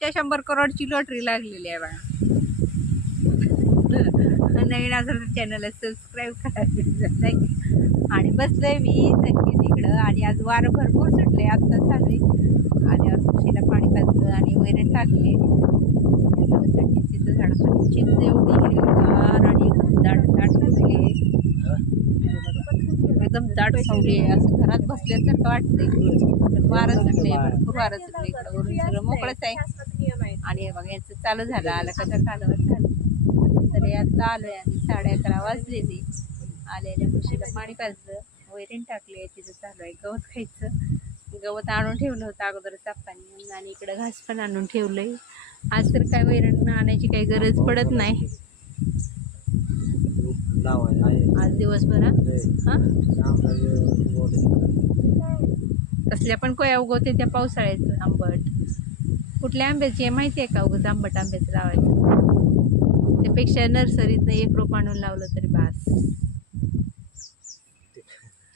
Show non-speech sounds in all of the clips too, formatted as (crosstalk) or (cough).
त्या शंभर करोडची लॉटरी लागलेली आहे बघा नवीन असेल तर चॅनलला सबस्क्राईब करायचं नाही आणि बसलोय मी संकेत इकडं. आणि आज वारं भरपूर सुटले आत्ता चालले आणि आज उशीला पाणी पाजलं आणि वैरण टाकले. चिंचेचं झाड चिंच एवढी हिरवीगार आणि एकदम दाट दाट एकदम दाट सावली आहे. असं घरात बसल्यासारखं वाटतंय. पण वारं सुटले भरपूर वारं सुटले इकडं वरून सगळं मोकळंच आहे. आणि हे बघा यांचं चालू झालं आलं का तर कालवत झालं. तरी आता आलोय आणि साडे अकरा वाजलेली. आलेल्या म्हशीला पाणी पाजलं वैरण टाकले तिथं चालू आहे गवत खायचं. गवत आणून ठेवलं होतं अगोदरच आप्पांनी आणि इकडं घास पण आणून ठेवलंय. आज तर काय वैरण आणायची काही गरज पडत नाही. आहे आज दिवसभर हा? कसल्या पण कोया उगवते त्या पावसाळ्याचं आंबट. कुठल्या आंब्याची आहे माहिती आहे का उगच आंबट आंब्याचं लावायचं? त्यापेक्षा नर्सरीतनं एक रोप आणून लावलं तरी बास.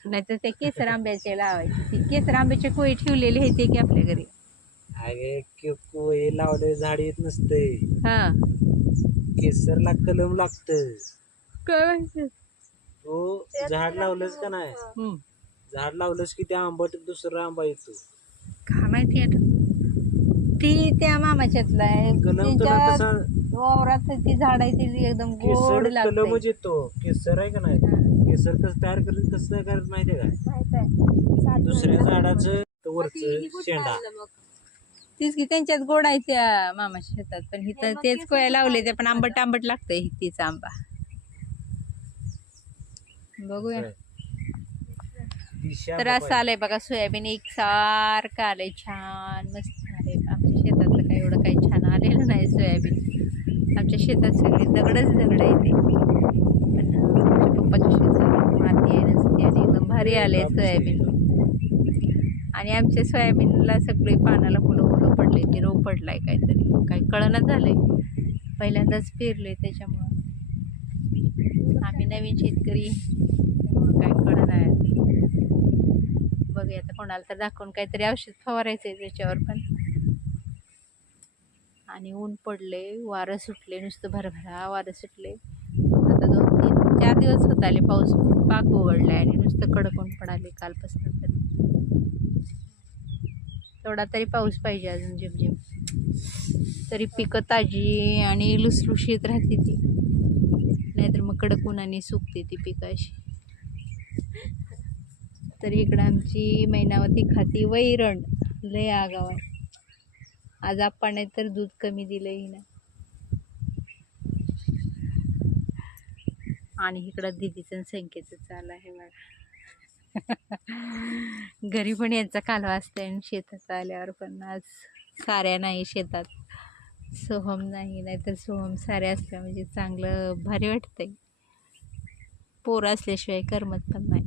नाहीतर त्या केसर आंब्याचे लावायचे. ते केसर आंब्याचे कोळी ठेवलेले आहे ते की आपल्या घरी. अगे कोय लावले झाड येत नसते हा. केसरला कलम लागत काय? तो झाड लावलंच का नाही. झाड लावलंच की त्या आंबट दुसरा आंबा येतो. काय माहिती आहे ती त्या मामाच्यातला आहे. कलम तुला त्यांच्या कसा वावरात ती झाड आहे ती एकदम गोड केसर लागते. कलमच येतो. केसर आहे का नाही? केसर कसं तयार करत कसं करत माहितीये काय दुसऱ्या झाडाचं वरच शेंडा. तीच की त्यांच्यात गोड आहे त्या मामाच्या शेतात. पण इथं तेच कोया लावले ते पण आंबट आंबट लागतंय तीचा आंबा. बघूया. तर असं आलंय बघा सोयाबीन एक सारखं आलंय छान मस्त आलंय. आमच्या शेतातलं काही एवढं काही छान आलेलं नाही सोयाबीन. आमच्या शेतात सगळे दगडच दगड आहे ते. पण आमच्या पप्पाच्या शेतात माती आहे नसते आणि एकदम भारी आले सोयाबीन. आणि आमच्या सोयाबीनला सगळे पानाला फुलं फुलं पडले ते रोग पडलाय काहीतरी. काही कळणच झालंय. पहिल्यांदाच पेरले त्याच्यामुळं. आम्ही नवीन शेतकरी. काय कळण आहे बघूया आता कोणाला तर दाखवून काहीतरी औषध फवारायचं आहे त्याच्यावर पण. आणि ऊन पडले वारं सुटले नुसतं भरभरा वारं सुटले आता दोन तीन चार दिवस होत आले पाऊस पाक उघडला आणि नुसतं कडक ऊन पडाले कालपासून तरी. तेवढा तरी पाऊस पाहिजे अजून झिमझिम. तरी पिकं ताजी आणि लुसलुशीत राहते ती. नाहीतर मग कडक उन्हाने सुकते ती पिकं अशी. तर इकडं आमची मैनावती खाती वैरण. लय आगाव आहे. आज आपण तर दूध कमी दिलंही ना आणि इकडं दिदीचं संख्येचं चालू आहे बघा. (laughs) घरी पण यांचा कालवा असते आणि शेतात आल्यावर पण आज साऱ्या नाही शेतात. सोहम नाही नाहीतर सोहम साऱ्या असल्या म्हणजे चांगलं भारी वाटतंय. पोरं असल्याशिवाय करमत पण नाही.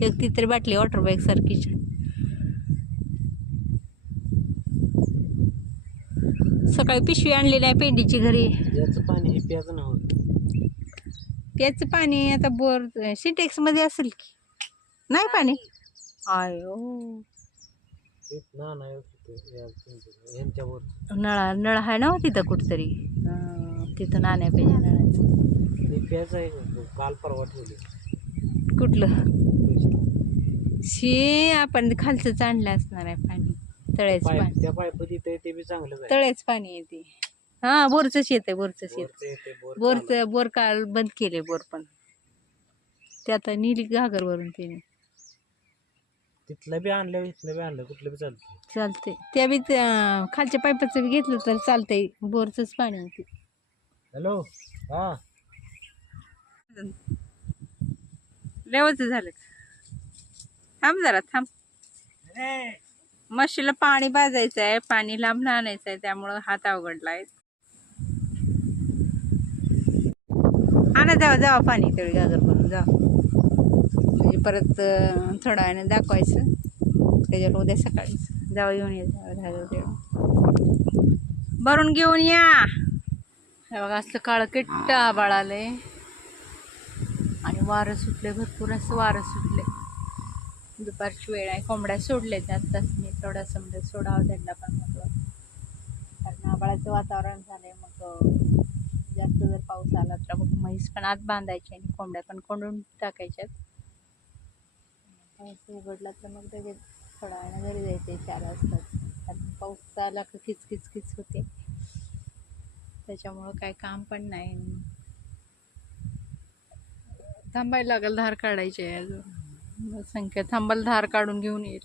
एक ती तरी बाटली वॉटर बॅग सारखीच. सकाळी पिशवी आणलेली आहे पेंडीची घरी. याचं पाणी हे प्याचं पाणी आता बोर सिंटेक्समध्ये असेल की? नाही पाणी? आयो नळा नळ आहे ना हो तिथं कुठतरी? तिथं नाण्या पाहिजे नळाचं? काल परवा ठेवले. कुठलं? शी आपण खालचंच आणलं असणार आहे पाणी. तळ्याचं पाणी. त्या पाईप तिथे ते बी आहे तळ्याच पाणी येते. हा येते बोरचंच येत बोरचं बोर बोरचं बोर काल बंद केले बोर पण. ते आता नीली घागरवरून तिने तिथलं बी आणलं इथलं बी आणलं कुठलं बी चालतं चालते त्या बी त्या- खालच्या पाईपाचं बी घेतलं तर चालतंय. बोरचंच पाणी येते. हॅलो हा. लेवचं झालं का? थांब जरा थांब. म्हशीला पाणी पाजायचं आहे पाणी लांब आणायचं आहे त्यामुळं हात अवघडलाय. आणा जावा जावा पाणी तेवढी गागर करून जा म्हणजे परत अं, थोड्या वेळाने दाखवायचं. त्याच्यावर उद्या सकाळी. जावा येऊन ये जावा झालं तेवढं भरून घेऊन या. हे बघा असलं काळं किट्ट आबाळ आणि वारं सुटले भरपूर असं वारं सुटले दुपारची वेळ आहे. कोंबड्या सोडलेत आत्ताच मी थोडंसं म्हणजे सोडावं त्यांना पण मग. कारण आबाळाचं वातावरण झालंय. मग जास्त जर पाऊस आला तर मग म्हैस पण आत बांधायची आणि कोंबड्या पण कोंडून टाकायच्यात. पाऊस उघडला तर मग लगेच थोडा वेळा घरी जायचे चार वाजतात कारण पाऊस आला का किच किच होते. त्याच्यामुळं काय काम पण नाही. थांबायला लागेल धार काढायची आहे अजून. संख्या थांबाल धार काढून घेऊन येईल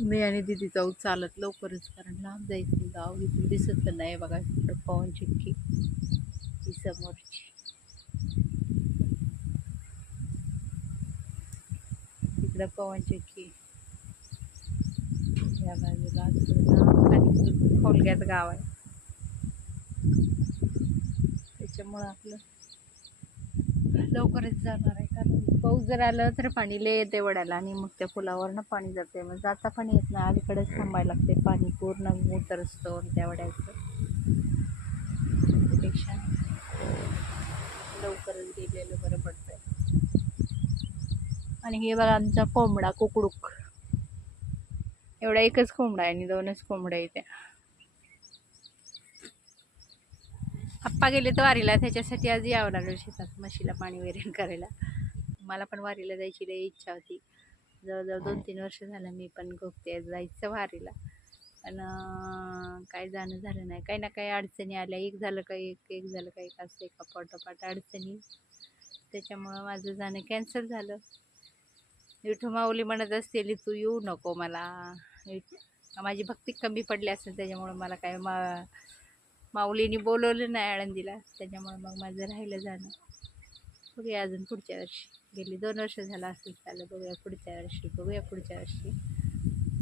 मी आणि दिदी जाऊ चालत लवकरच कारण लांब जायचं गाव इथून दिसत तर नाही बघा तिकडं पवन चिक्की ही समोरची. तिकडं पवन चिक्की. या बाजूला आणि खोलग्यात गाव आहे. त्याच्यामुळं आपलं लवकरच जाणार आहे. पाऊस जर आलं तर पाणी लय येते वड्याला आणि मग त्या पुलावरनं पाणी जाते मग जाता पाणी येत नाही. अलीकडेच थांबायला लागते पाणी पूर्ण मोटर असतो त्या वड्याचं. पेक्षा लवकरच गेलेलं बरं पडतंय. आणि हे बघा आमचा कोंबडा कुकडूक. एवढा एकच कोंबडा आहे आणि दोनच कोंबड्या इथे आप्पा गेले तर वारीला. त्याच्यासाठी आज यावं लागलं शेतात म्हशीला पाणी वगैरे (laughs) करायला. मला पण वारीला जायची लई इच्छा होती. जवळजवळ दोन तीन वर्ष झालं मी पण गोपते जायचं वारीला. पण काय जाणं झालं नाही. काही ना काही अडचणी आल्या. एक झालं का एक एक झालं का एक असं एका पाठोपाठ अडचणी. त्याच्यामुळं माझं जाणं कॅन्सल झालं. विठू माऊली म्हणत असतील तू येऊ नको मला. माझी भक्ती कमी पडली असेल त्याच्यामुळं मला काय मा माऊलीने बोलवलं नाही आळंदीला. त्याच्यामुळे मग माझं राहिलं जाणं. बघूया अजून पुढच्या वर्षी. गेली दोन वर्ष झालं असंच झालं बघूया पुढच्या वर्षी बघूया पुढच्या वर्षी.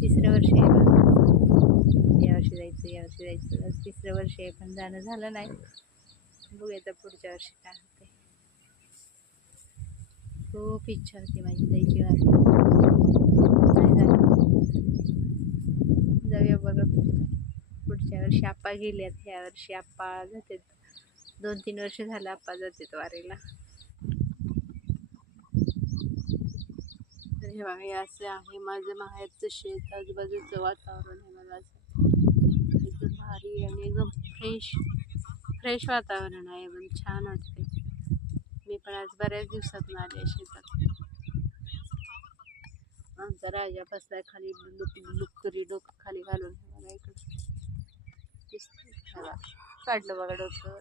तिसरं वर्ष आहे या वर्षी जायचं यावर्षी जायचं. तिसरं वर्ष आहे पण जाणं झालं नाही. बघूया तर पुढच्या वर्षी काय होते खूप इच्छा होती माझी जायची वारी. नाही झालं. जाऊया बघ. पुढच्या वर्षी आप्पा गेल्यात ह्या वर्षी आप्पा जातात. दोन तीन वर्ष झालं आप्पा जातात वारीला. हे बघा हे असं आहे. माझं माहेरचं शेत आजूबाजूचं वातावरण आहे मला असं. एकदम भारी आणि एकदम फ्रेश फ्रेश वातावरण आहे. एकदम छान वाटते मी पण आज बऱ्याच दिवसात आले शेतात. आमचा राजा बसलाय खाली लुक लुकरी डोकं खाली घालून. मला बघा इकडं काढलं बघा डोकं.